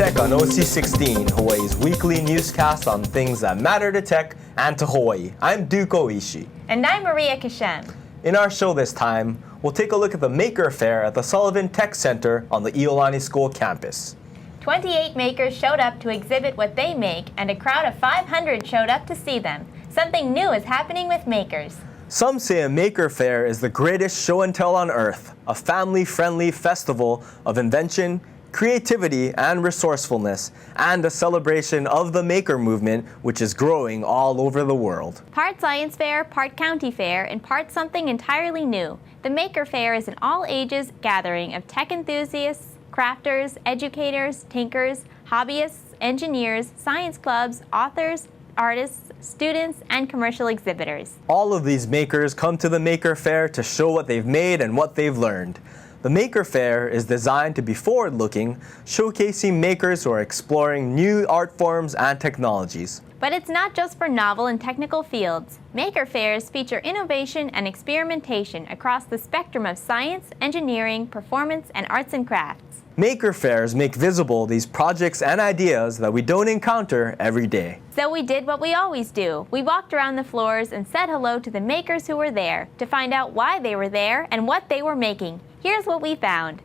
ThinkTech on OC16, Hawaii's weekly newscast on things that matter to tech and to Hawaii. I'm Duke Oishi. And I'm Maria Kashem. In our show this time, we'll take a look at the Maker Faire at the Sullivan Tech Center on the Iolani School campus. 28 makers showed up to exhibit what they make, and a crowd of 500 showed up to see them. Something new is happening with makers. Some say a Maker Faire is the greatest show and tell on earth, a family-friendly festival of invention, creativity, and resourcefulness, and a celebration of the maker movement, which is growing all over the world. Part science fair, part county fair, and part something entirely new. The Maker Faire is an all-ages gathering of tech enthusiasts, crafters, educators, tinkers, hobbyists, engineers, science clubs, authors, artists, students, and commercial exhibitors. All of these makers come to the Maker Faire to show what they've made and what they've learned. The Maker Faire is designed to be forward-looking, showcasing makers who are exploring new art forms and technologies. But it's not just for novel and technical fields. Maker Fairs feature innovation and experimentation across the spectrum of science, engineering, performance, and arts and crafts. Maker Fairs make visible these projects and ideas that we don't encounter every day. So we did what we always do. We walked around the floors and said hello to the makers who were there to find out why they were there and what they were making. Here's what we found.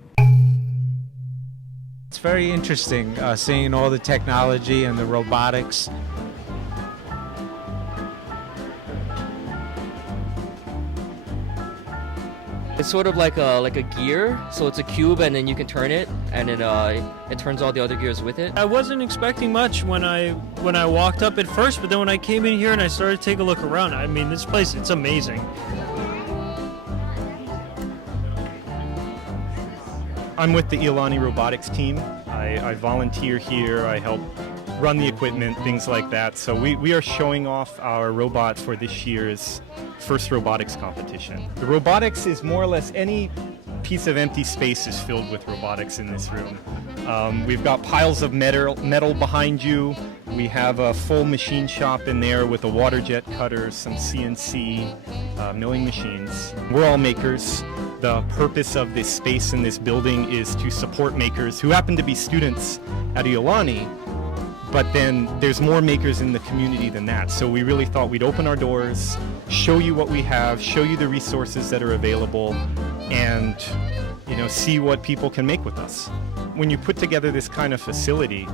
It's very interesting seeing all the technology and the robotics. It's sort of like a gear, so it's a cube and then you can turn it and it turns all the other gears with it. I wasn't expecting much when I walked up at first, but then when I came in here and I started to take a look around, I mean, this place, it's amazing. I'm with the Iolani Robotics team. I volunteer here, I help run the equipment, things like that. So we are showing off our robot for this year's first robotics competition. The robotics is more or less any piece of empty space is filled with robotics in this room. We've got piles of metal behind you. We have a full machine shop in there with a water jet cutter, some CNC milling machines. We're all makers. The purpose of this space in this building is to support makers who happen to be students at Iolani, but then there's more makers in the community than that. So we really thought we'd open our doors, show you what we have, show you the resources that are available, and see what people can make with us. When you put together this kind of facility,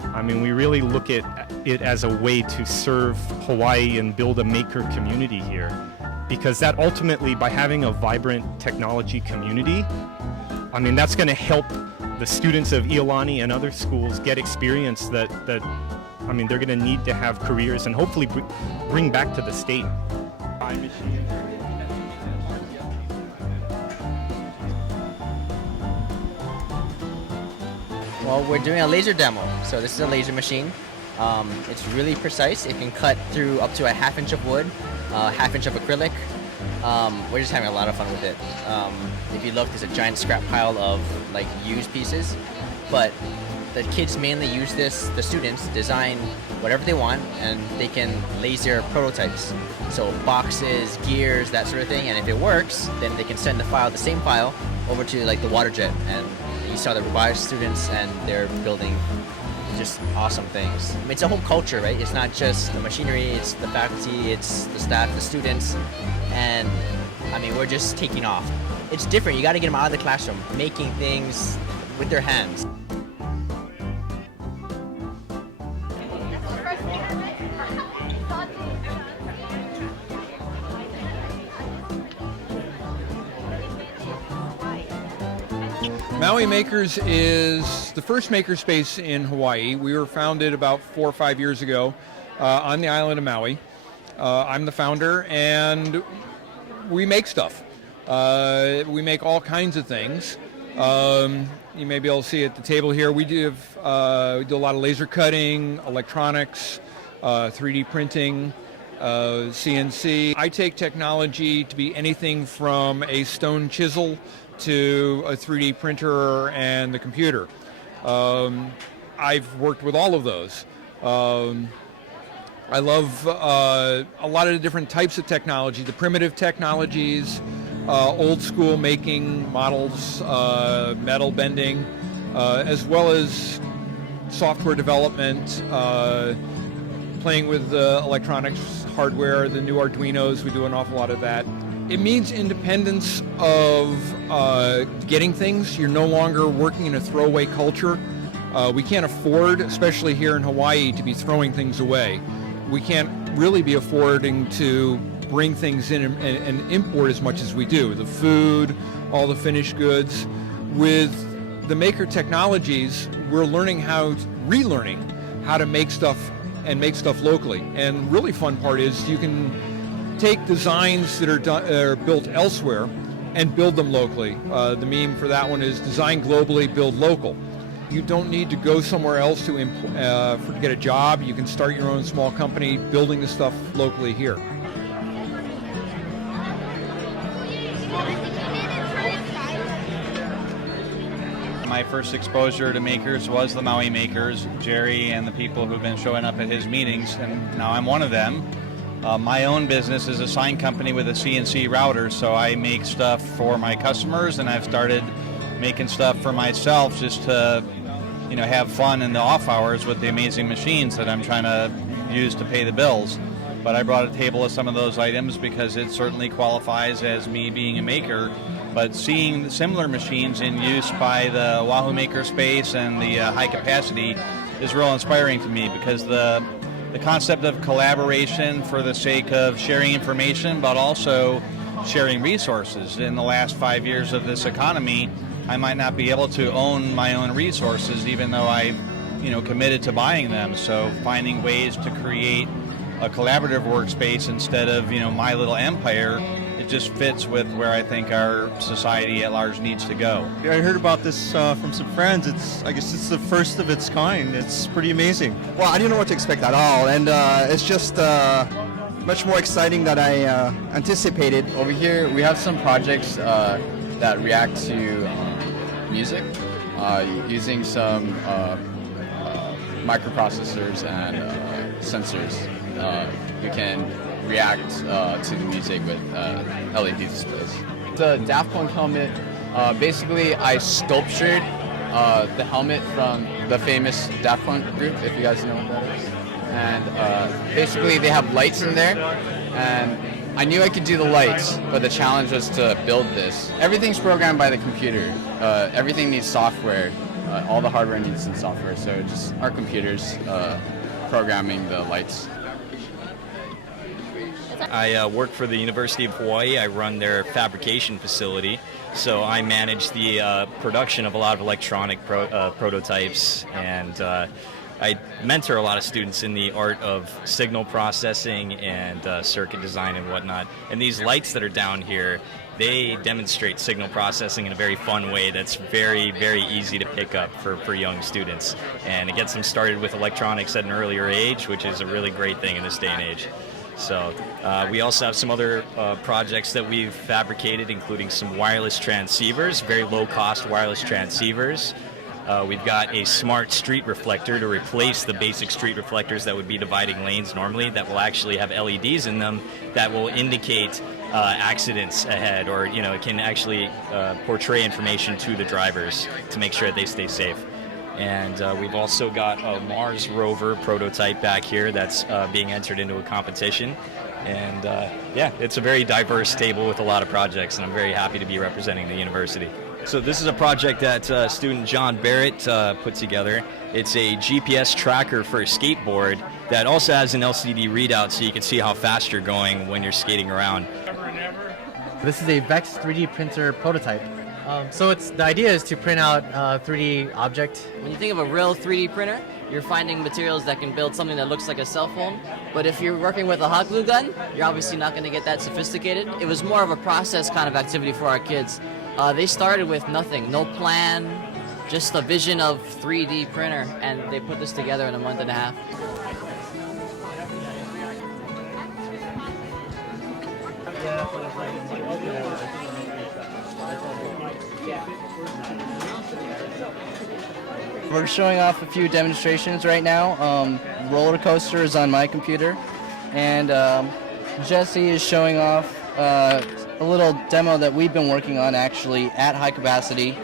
I mean, we really look at it as a way to serve Hawaii and build a maker community here. Because that ultimately, by having a vibrant technology community, I mean, that's going to help the students of Iolani and other schools get experience that I mean, they're going to need to have careers and hopefully bring back to the state. Well, we're doing a laser demo. So this is a laser machine. It's really precise. It can cut through up to a ½ inch of wood, ½ inch of acrylic. We're just having a lot of fun with it. If you look, there's a giant scrap pile of like used pieces, but the kids mainly use this, the students design whatever they want and they can laser prototypes. So boxes, gears, that sort of thing, and if it works, then they can send the same file over to like the water jet, and you saw the robotics students and they're building just awesome things. I mean, it's a whole culture, right? It's not just the machinery, it's the faculty, it's the staff, the students, and I mean, we're just taking off. It's different. You got to get them out of the classroom, making things with their hands. Maui Makers is the first makerspace in Hawaii. We were founded about 4 or 5 years ago on the island of Maui. I'm the founder, and we make stuff. We make all kinds of things. You may be able to see at the table here, we do a lot of laser cutting, electronics, 3D printing, CNC. I take technology to be anything from a stone chisel to a 3D printer and the computer. I've worked with all of those. I love a lot of the different types of technology, the primitive technologies, old school making, models, metal bending, as well as software development, playing with the electronics hardware, the new Arduinos. We do an awful lot of that. It means independence of getting things. You're no longer working in a throwaway culture. We can't afford, especially here in Hawaii, to be throwing things away. We can't really be affording to bring things in and import as much as we do. The food, all the finished goods. With the Maker technologies, we're relearning how to make stuff and make stuff locally. And really fun part is you can take designs that are built elsewhere and build them locally. The meme for that one is design globally, build local. You don't need to go somewhere else to get a job. You can start your own small company building the stuff locally here. My first exposure to makers was the Maui Makers, Jerry and the people who've been showing up at his meetings, and now I'm one of them. My own business is a sign company with a CNC router, so I make stuff for my customers, and I've started making stuff for myself just to, have fun in the off hours with the amazing machines that I'm trying to use to pay the bills. But I brought a table of some of those items because it certainly qualifies as me being a maker. But seeing similar machines in use by the Oahu Maker Space and the high capacity is real inspiring to me, because the concept of collaboration for the sake of sharing information, but also sharing resources. In the last 5 years of this economy, I might not be able to own my own resources, even though I, committed to buying them. So finding ways to create a collaborative workspace instead of, my little empire, it just fits with where I think our society at large needs to go. I heard about this from some friends. I guess it's the first of its kind. It's pretty amazing. Well, I didn't know what to expect at all, and it's just much more exciting than I anticipated. Over here, we have some projects that react to music using some microprocessors and sensors. You can react to the music with LED displays. The Daft Punk helmet, basically I sculptured the helmet from the famous Daft Punk group, if you guys know what that is. And basically they have lights in there, and I knew I could do the lights, but the challenge was to build this. Everything's programmed by the computer. Everything needs software. All the hardware needs some software, so just our computers programming the lights. I work for the University of Hawaii. I run their fabrication facility, so I manage the production of a lot of electronic prototypes, and I mentor a lot of students in the art of signal processing and circuit design and whatnot. And these lights that are down here, they demonstrate signal processing in a very fun way that's very, very easy to pick up for young students. And it gets them started with electronics at an earlier age, which is a really great thing in this day and age. So we also have some other projects that we've fabricated, including some wireless transceivers, very low-cost wireless transceivers. We've got a smart street reflector to replace the basic street reflectors that would be dividing lanes normally, that will actually have LEDs in them that will indicate accidents ahead, or it can actually portray information to the drivers to make sure that they stay safe. And we've also got a Mars rover prototype back here that's being entered into a competition. And yeah, it's a very diverse table with a lot of projects, and I'm very happy to be representing the university. So this is a project that student John Barrett put together. It's a GPS tracker for a skateboard that also has an LCD readout, so you can see how fast you're going when you're skating around. This is a Vex 3D printer prototype. So the idea is to print out a 3D object. When you think of a real 3D printer, you're finding materials that can build something that looks like a cell phone. But if you're working with a hot glue gun, you're obviously not going to get that sophisticated. It was more of a process kind of activity for our kids. They started with nothing, no plan, just a vision of 3D printer, and they put this together in a month and a half. We're showing off a few demonstrations right now. Roller coaster is on my computer, and Jesse is showing off a little demo that we've been working on actually at High Capacity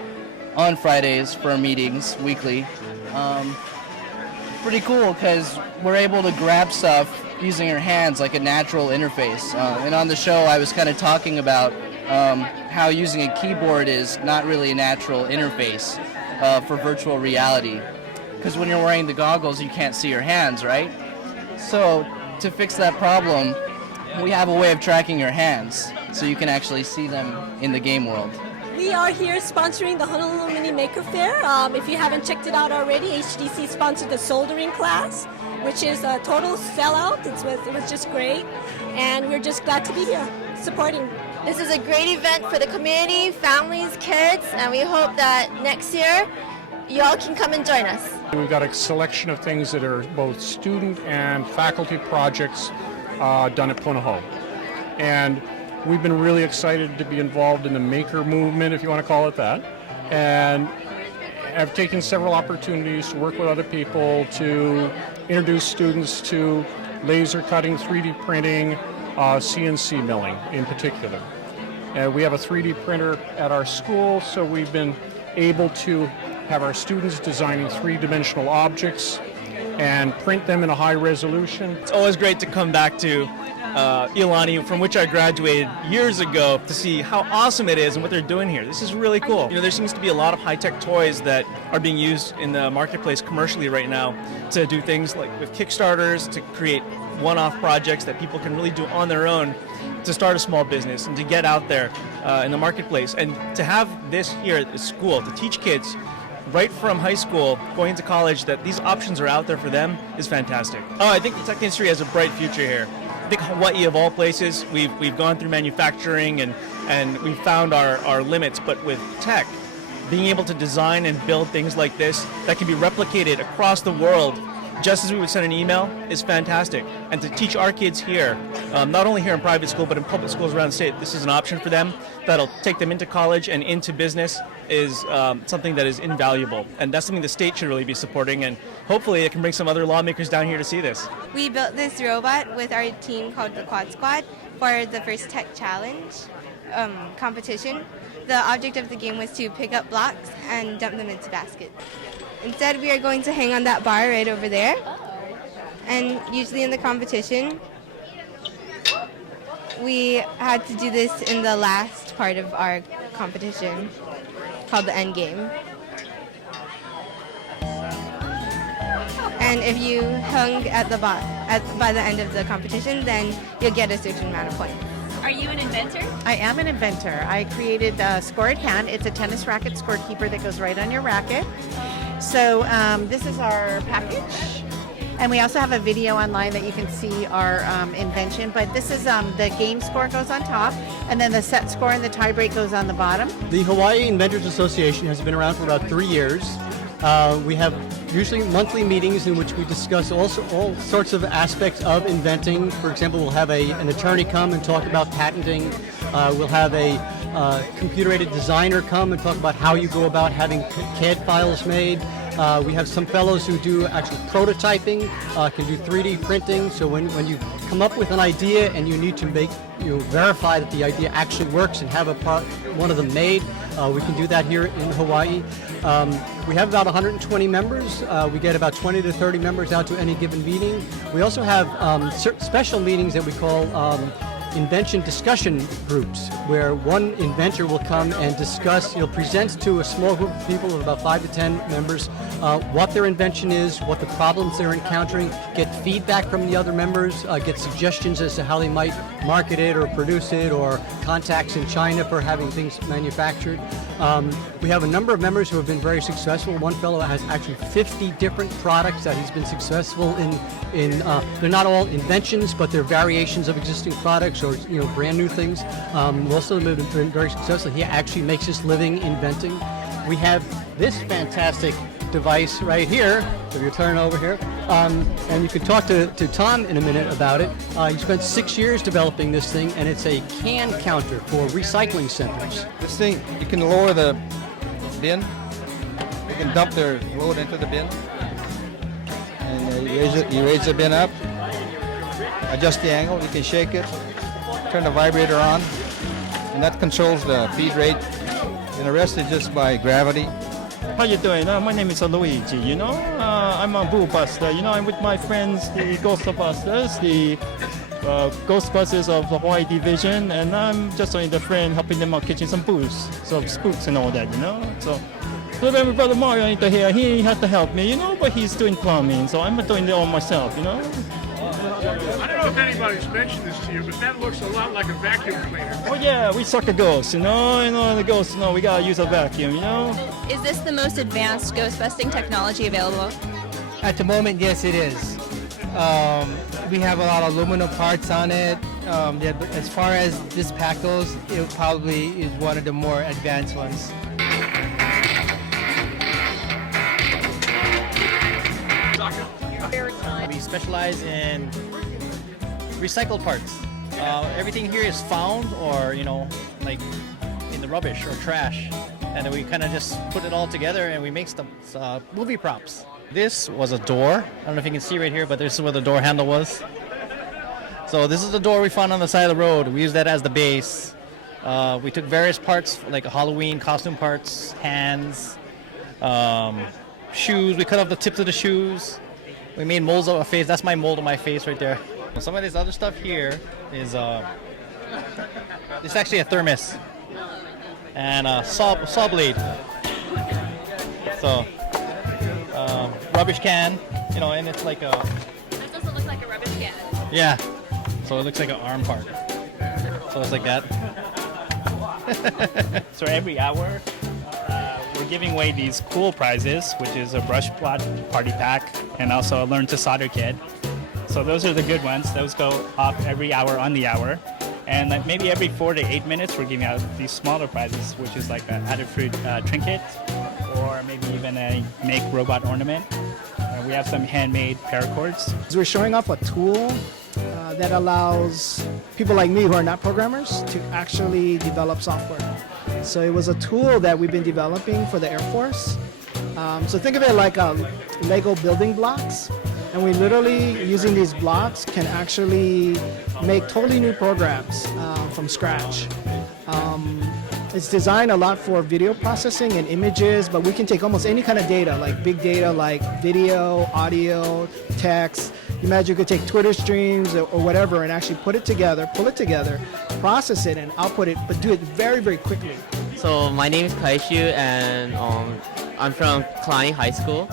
on Fridays for our meetings weekly. pretty cool because we're able to grab stuff using our hands like a natural interface. And on the show, I was kind of talking about how using a keyboard is not really a natural interface for virtual reality. Because when you're wearing the goggles, you can't see your hands, right? So to fix that problem, we have a way of tracking your hands so you can actually see them in the game world. We are here sponsoring the Honolulu Mini Maker Faire. If you haven't checked it out already, HDC sponsored the soldering class, which is a total sellout. It was just great, and we're just glad to be here supporting. This is a great event for the community, families, kids, and we hope that next year you all can come and join us. We've got a selection of things that are both student and faculty projects done at Punahou. And we've been really excited to be involved in the maker movement, if you want to call it that. And I've taken several opportunities to work with other people to introduce students to laser cutting, 3D printing, CNC milling in particular. We have a 3D printer at our school, so we've been able to have our students designing three-dimensional objects and print them in a high resolution. It's always great to come back to Iolani, from which I graduated years ago, to see how awesome it is and what they're doing here. This is really cool. You know, there seems to be a lot of high-tech toys that are being used in the marketplace commercially right now to do things like with Kickstarters, to create one-off projects that people can really do on their own to start a small business and to get out there in the marketplace. And to have this here at the school, to teach kids right from high school going into college that these options are out there for them is fantastic. Oh, I think the tech industry has a bright future here. I think Hawaii, of all places, we've gone through manufacturing and we've found our limits, but with tech, being able to design and build things like this that can be replicated across the world just as we would send an email is fantastic. And to teach our kids here, not only here in private school, but in public schools around the state, this is an option for them that'll take them into college and into business is something that is invaluable. And that's something the state should really be supporting, and hopefully it can bring some other lawmakers down here to see this. We built this robot with our team called the Quad Squad for the first tech challenge competition. The object of the game was to pick up blocks and dump them into baskets. Instead, we are going to hang on that bar right over there. And usually in the competition, we had to do this in the last part of our competition, called the end game. And if you hung at the by the end of the competition, then you'll get a certain amount of points. Are you an inventor? I am an inventor. I created Score at Hand. It's a tennis racket scorekeeper that goes right on your racket. So this is our package. And we also have a video online that you can see our invention. But this is the game score goes on top, and then the set score and the tie break goes on the bottom. The Hawaii Inventors Association has been around for about 3 years. We have usually monthly meetings in which we discuss all sorts of aspects of inventing. For example, we'll have an attorney come and talk about patenting. We'll have a computer-aided designer come and talk about how you go about having CAD files made. We have some fellows who do actual prototyping, can do 3D printing. So when you come up with an idea and you need to verify that the idea actually works and have one of them made, we can do that here in Hawaii. We have about 120 members. We get about 20 to 30 members out to any given meeting. We also have special meetings that we call invention discussion groups, where one inventor will come and discuss, present to a small group of people of about 5 to 10 members what their invention is, what the problems they're encountering, get feedback from the other members, get suggestions as to how they might market it or produce it, or contacts in China for having things manufactured. We have a number of members who have been very successful. One fellow has actually 50 different products that he's been successful in. They're not all inventions, but they're variations of existing products or brand new things. Most of them have been very successful. He actually makes his living inventing. We have this fantastic device right here, if you turn over here, and you can talk to Tom in a minute about it. He spent 6 years developing this thing, and it's a can counter for recycling centers. This thing, you can lower the bin, you can dump their load into the bin, and you raise the bin up, adjust the angle, you can shake it, turn the vibrator on, and that controls the feed rate, and the rest is just by gravity. How you doing? My name is Luigi. I'm a boo buster. I'm with my friends, the Ghostbusters, the Ghostbusters of the Hawaii division, and I'm just the friend helping them out catching some boos, some spooks and all that. So then my brother Mario into here, he has to help me, but he's doing plumbing, so I'm doing it all myself. I don't know if anybody's mentioned this to you, but that looks a lot like a vacuum cleaner. Oh yeah, we suck at ghosts, the ghosts, we gotta use a vacuum, Is this the most advanced ghost busting technology available? At the moment, yes, it is. We have a lot of aluminum parts on it. But as far as this pack goes, it probably is one of the more advanced ones. We specialize in recycled parts. Everything here is found or, like in the rubbish or trash. And then we kind of just put it all together and we make some movie props. This was a door. I don't know if you can see right here, but this is where the door handle was. So this is the door we found on the side of the road. We used that as the base. We took various parts, like Halloween costume parts, hands, shoes. We cut off the tips of the shoes. We made molds of a face. That's my mold of my face right there. Some of this other stuff here is it's actually a thermos and a saw blade. So rubbish can, and it's like a. That doesn't look like a rubbish can. Yeah. So it looks like an arm part. So it's like that. So every hour, we're giving away these cool prizes, which is a brush plot party pack and also a learn to solder kit. So those are the good ones. Those go off every hour on the hour. And like maybe every 4 to 8 minutes, we're giving out these smaller prizes, which is like an added fruit trinket or maybe even a make robot ornament. We have some handmade paracords. So we're showing off a tool that allows people like me who are not programmers to actually develop software. So it was a tool that we've been developing for the Air Force. So think of it like Lego building blocks. And we literally, using these blocks, can actually make totally new programs from scratch. It's designed a lot for video processing and images, but we can take almost any kind of data, like big data, like video, audio, text. Imagine you could take Twitter streams or whatever and actually pull it together, process it, and output it, but do it very, very quickly. So my name is Kaishu, and I'm from Kalani High School.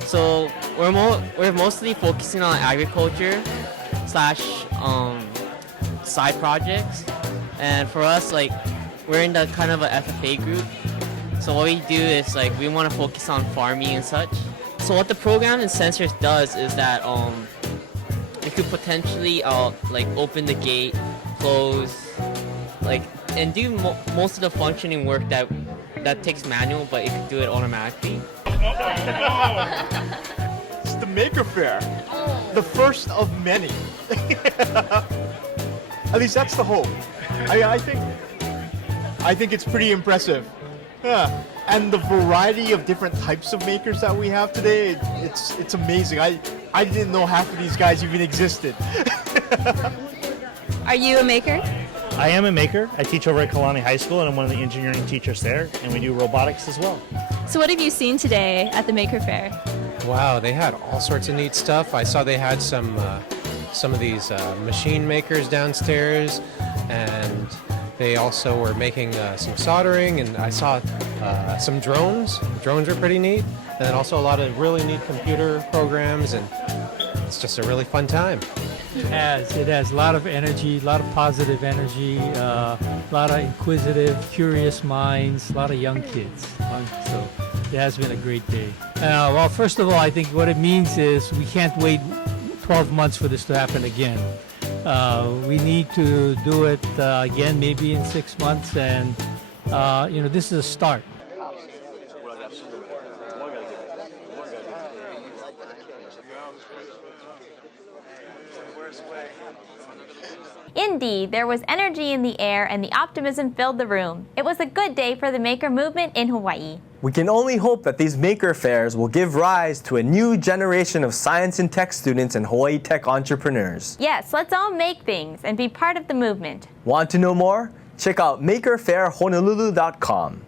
So we're mostly focusing on agriculture / side projects, and for us, like, we're in the kind of a FFA group. So what we do is we want to focus on farming and such. So what the program in Sensors does is that it could potentially open the gate, close, and do most of the functioning work that takes manual, but it could do it automatically. It's the Maker Faire, the first of many. At least that's the hope. I think it's pretty impressive. Yeah. And the variety of different types of makers that we have today, it's amazing. I didn't know half of these guys even existed. Are you a maker? I am a maker. I teach over at Kalani High School, and I'm one of the engineering teachers there, and we do robotics as well. So what have you seen today at the Maker Faire? Wow, they had all sorts of neat stuff. I saw they had some of these machine makers downstairs, and they also were making some soldering, and I saw some drones. Drones are pretty neat, and then also a lot of really neat computer programs, and it's just a really fun time. It has a lot of energy, a lot of positive energy, a lot of inquisitive, curious minds, a lot of young kids. So it has been a great day. Well, first of all, I think what it means is we can't wait 12 months for this to happen again. We need to do it again, maybe in 6 months, and this is a start. Indeed, there was energy in the air and the optimism filled the room. It was a good day for the maker movement in Hawaii. We can only hope that these maker fairs will give rise to a new generation of science and tech students and Hawaii tech entrepreneurs. Yes, let's all make things and be part of the movement. Want to know more? Check out makerfairhonolulu.com.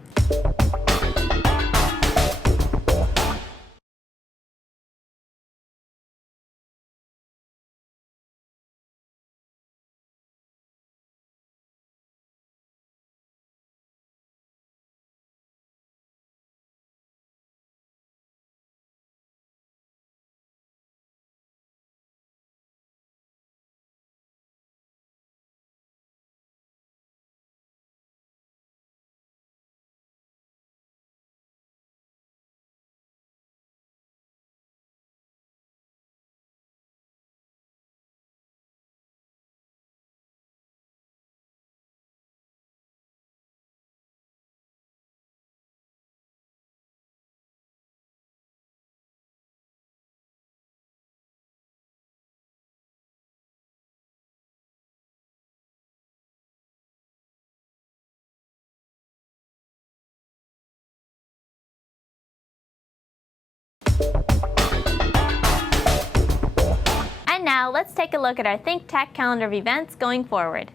And now let's take a look at our ThinkTech calendar of events going forward.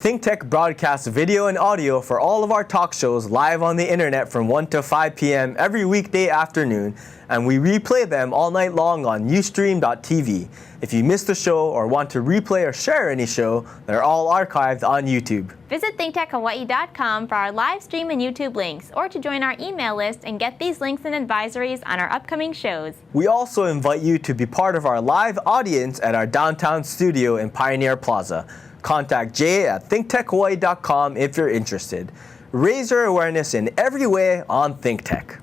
ThinkTech broadcasts video and audio for all of our talk shows live on the internet from 1 to 5 p.m. every weekday afternoon, and we replay them all night long on ustream.tv. If you missed a show or want to replay or share any show, they're all archived on YouTube. Visit thinktechhawaii.com for our live stream and YouTube links, or to join our email list and get these links and advisories on our upcoming shows. We also invite you to be part of our live audience at our downtown studio in Pioneer Plaza. Contact Jay at thinktechhawaii.com if you're interested. Raise your awareness in every way on ThinkTech.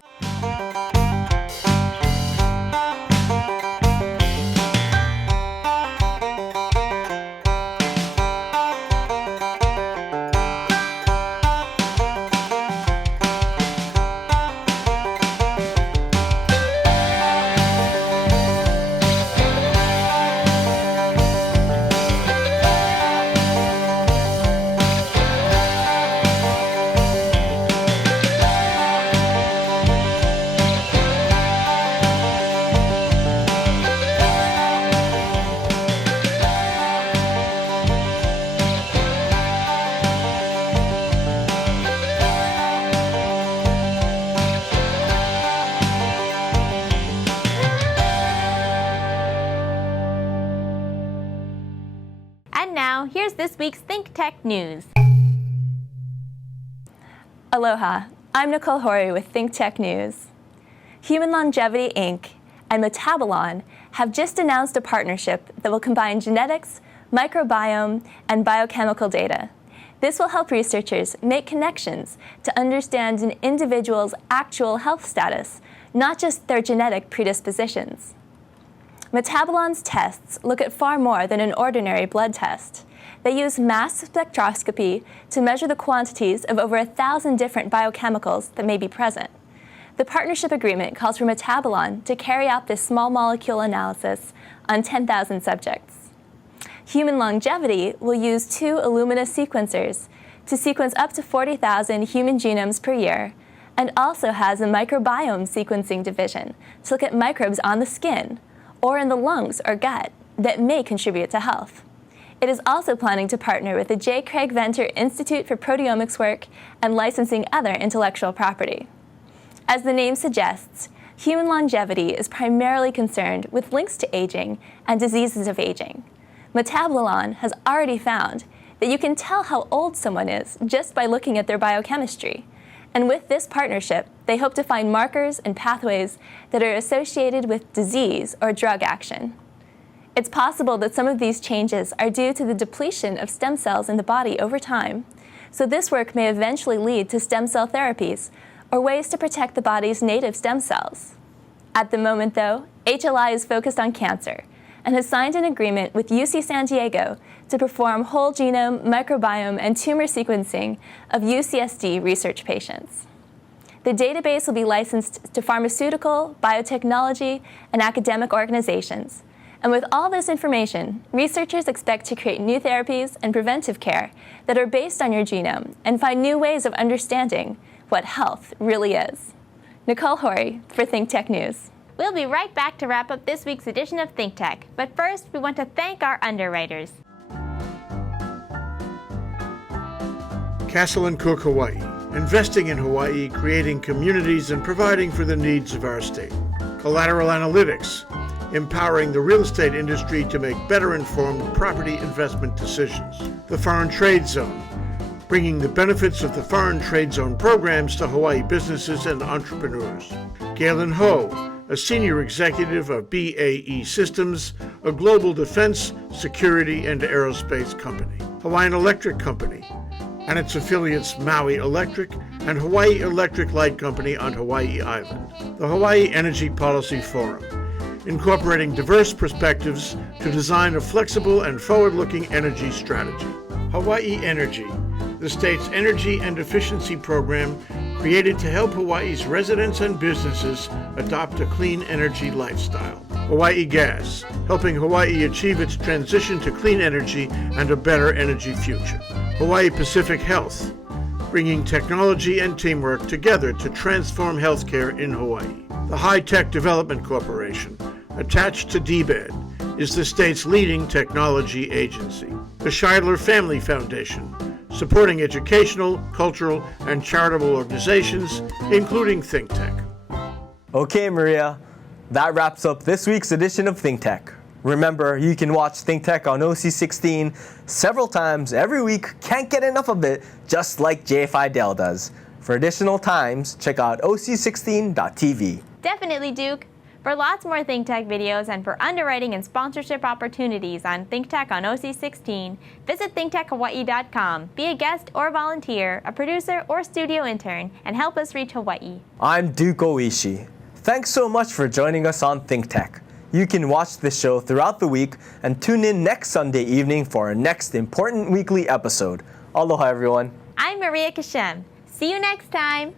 And now, here's this week's ThinkTech news. Aloha, I'm Nicole Horry with ThinkTech News. Human Longevity Inc. and Metabolon have just announced a partnership that will combine genetics, microbiome, and biochemical data. This will help researchers make connections to understand an individual's actual health status, not just their genetic predispositions. Metabolon's tests look at far more than an ordinary blood test. They use mass spectroscopy to measure the quantities of over 1,000 different biochemicals that may be present. The partnership agreement calls for Metabolon to carry out this small molecule analysis on 10,000 subjects. Human Longevity will use 2 Illumina sequencers to sequence up to 40,000 human genomes per year, and also has a microbiome sequencing division to look at microbes on the skin or in the lungs or gut that may contribute to health. It is also planning to partner with the J. Craig Venter Institute for Proteomics Work and licensing other intellectual property. As the name suggests, Human Longevity is primarily concerned with links to aging and diseases of aging. Metabolon has already found that you can tell how old someone is just by looking at their biochemistry. And with this partnership, they hope to find markers and pathways that are associated with disease or drug action. It's possible that some of these changes are due to the depletion of stem cells in the body over time, so this work may eventually lead to stem cell therapies or ways to protect the body's native stem cells. At the moment, though, HLI is focused on cancer and has signed an agreement with UC San Diego to perform whole genome, microbiome, and tumor sequencing of UCSD research patients. The database will be licensed to pharmaceutical, biotechnology, and academic organizations. And with all this information, researchers expect to create new therapies and preventive care that are based on your genome and find new ways of understanding what health really is. Nicole Horry for ThinkTech News. We'll be right back to wrap up this week's edition of ThinkTech, but first we want to thank our underwriters. Castle & Cook Hawaii, investing in Hawaii, creating communities, and providing for the needs of our state. Collateral Analytics, empowering the real estate industry to make better informed property investment decisions. The Foreign Trade Zone, bringing the benefits of the Foreign Trade Zone programs to Hawaii businesses and entrepreneurs. Galen Ho, a senior executive of BAE Systems, a global defense, security, and aerospace company. Hawaiian Electric Company and its affiliates Maui Electric and Hawaii Electric Light Company on Hawaii Island. The Hawaii Energy Policy Forum, incorporating diverse perspectives to design a flexible and forward-looking energy strategy. Hawaii Energy, the state's energy and efficiency program created to help Hawaii's residents and businesses adopt a clean energy lifestyle. Hawaii Gas, helping Hawaii achieve its transition to clean energy and a better energy future. Hawaii Pacific Health, bringing technology and teamwork together to transform healthcare in Hawaii. The High Tech Development Corporation, attached to DBED, is the state's leading technology agency. The Scheidler Family Foundation, supporting educational, cultural, and charitable organizations, including ThinkTech. Okay, Maria, that wraps up this week's edition of ThinkTech. Remember, you can watch ThinkTech on OC16 several times every week. Can't get enough of it, just like JFI Dell does. For additional times, check out OC16.tv. Definitely, Duke. For lots more ThinkTech videos and for underwriting and sponsorship opportunities on ThinkTech on OC16, visit thinktechhawaii.com. Be a guest or volunteer, a producer or studio intern, and help us reach Hawaii. I'm Duke Oishi. Thanks so much for joining us on ThinkTech. You can watch the show throughout the week and tune in next Sunday evening for our next important weekly episode. Aloha, everyone. I'm Maria Kashem. See you next time.